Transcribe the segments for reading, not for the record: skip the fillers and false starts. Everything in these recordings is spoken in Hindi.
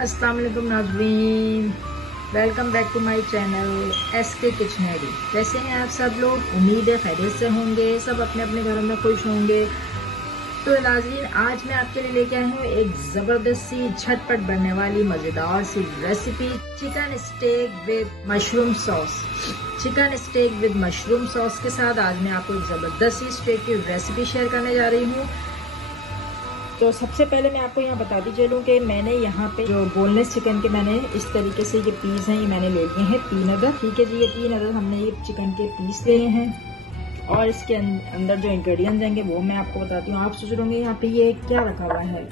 अस्सलाम वालेकुम नाज़रीन, welcome back to my channel SK किचनरी। कैसे हैं आप सब लोग? उम्मीद है खैरियत से होंगे, सब अपने अपने घरों में खुश होंगे। तो नाज़रीन, आज मैं आपके लिए लेके आई हूँ एक ज़बरदस्त सी झटपट बनने वाली मज़ेदार सी recipe, chicken stake with mushroom sauce. Chicken stake with mushroom sauce के साथ आज मैं आपको एक ज़बरदस्त सी स्टेक की रेसिपी शेयर करने जा रही हूँ। तो सबसे पहले मैं आपको यहाँ बताती चलूँ कि मैंने यहाँ पे जो बोनलेस चिकन के मैंने इस तरीके से ये पीस हैं, ये मैंने ले लिए हैं 3 अदद। ठीक है जी, ये 3 अदद हमने ये चिकन के पीस लिए हैं। और इसके अंदर जो इंग्रेडिएंट्स होंगे वो मैं आपको बताती हूँ। आप सोच रहे होंगे यहाँ पे ये क्या रखा हुआ है,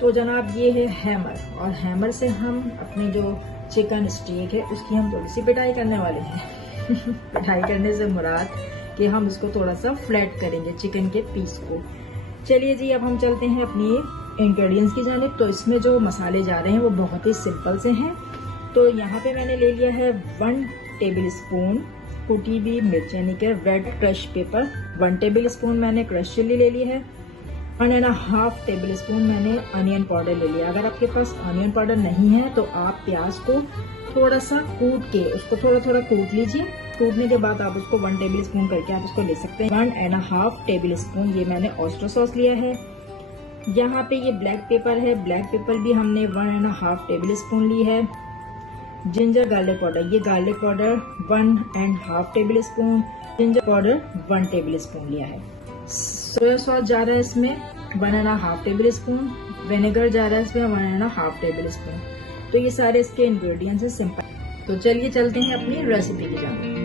तो जनाब ये है हैमर, और हैमर से हम अपने जो चिकन स्टेक है उसकी हम थोड़ी सी पिटाई करने वाले हैं। पिटाई करने से मुराद कि हम इसको थोड़ा सा फ्लैट करेंगे चिकन के पीस को। चलिए जी, अब हम चलते हैं अपनी इंग्रेडिएंट्स की जानिब। तो इसमें जो मसाले जा रहे हैं वो बहुत ही सिंपल से हैं। तो यहाँ पे मैंने ले लिया है 1 टेबल स्पून कुटी हुई मिर्च यानी कि red crush paper, 1 table spoon मैंने क्रश चिली ले ली है, 1.5 टेबल स्पून मैंने अनियन पाउडर ले लिया। अगर आपके पास अनियन पाउडर नहीं है तो आप प्याज को थोड़ा सा कूट के उसको थोड़ा थोड़ा कूट लीजिए। कूटने के बाद आप उसको 1 टेबल स्पून करके आप उसको ले सकते हैं। 1.5 टेबल स्पून ये मैंने ऑयस्टर सॉस लिया है। यहाँ पे ये ब्लैक पेपर है, ब्लैक पेपर भी हमने 1.5 टेबल स्पून ली है। जिंजर गार्लिक पाउडर, ये garlic powder 1.5 table spoon, ginger powder 1 table spoon लिया है। सोया सॉस जा रहा है इसमें 1.5 टेबल स्पून, विनेगर जा रहा है इसमें 1.5 टेबल स्पून। तो ये सारे इसके इंग्रेडिएंट्स हैं सिंपल। तो चलिए चलते हैं अपनी रेसिपी की जानिब।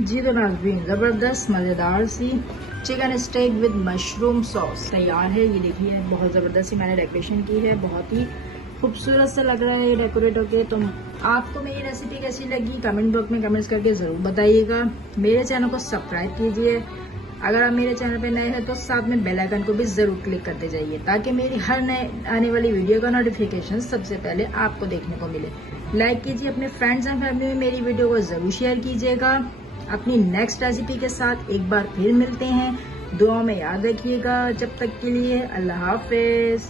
जी तो नाज़रीन, ज़बरदस्त मज़ेदार सी chicken stake with mushroom sauce तैयार है। ये देखिए बहुत ज़बरदस्त सी मैंने डेकोरेशन की है, बहुत ही खूबसूरत सा लग रहा है ये डेकोरेट होके। तो आपको मेरी रेसिपी कैसी लगी कमेंट बॉक्स में कमेंट्स करके ज़रूर बताइएगा। मेरे चैनल को सब्सक्राइब कीजिए। अगर आप मेरे चैनल पे नए हैं तो साथ में बेल आइकन को भी ज़रूर क्लिक करते जाइए ताकि मेरी हर नए आने वाली वीडियो का नोटिफिकेशन सबसे पहले आपको देखने को मिले। लाइक कीजिए, अपने फ्रेंड्स एंड फैमिली में मेरी वीडियो को ज़रूर शेयर कीजिएगा। अपनी नेक्स्ट रेसिपी के साथ एक बार फिर मिलते हैं। दुआ में याद रखिएगा। जब तक के लिए अल्लाह हाफिज।